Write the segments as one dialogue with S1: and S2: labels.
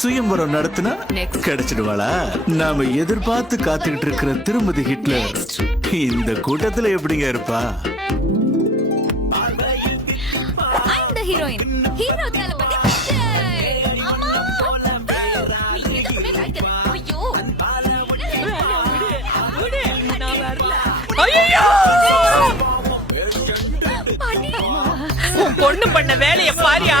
S1: சுயம்பரம் நடத்தினா கிடைச்சிடுவாளா நாம எதிர்பார்த்து காத்துக்கிட்டு இருக்கிற திருமதி ஹிட்லர் இந்த கூட்டத்துல எப்படிங்க இருப்பா
S2: பொண்ணு பண்ண வேலைய பாரியா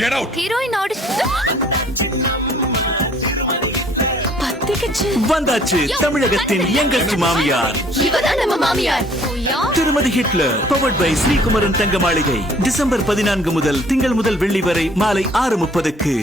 S3: get out.
S4: ஹீரோயின் ஆடிஷன்
S1: வந்தாச்சு தமிழகத்தின் எங்கள் மாமியார் திருமதி ஹிட்லர் பவர்ட் பை ஸ்ரீகுமரன் தங்க மாளிகை டிசம்பர் பதினான்கு முதல் திங்கள் முதல் வெள்ளி வரை மாலை ஆறு முப்பதுக்கு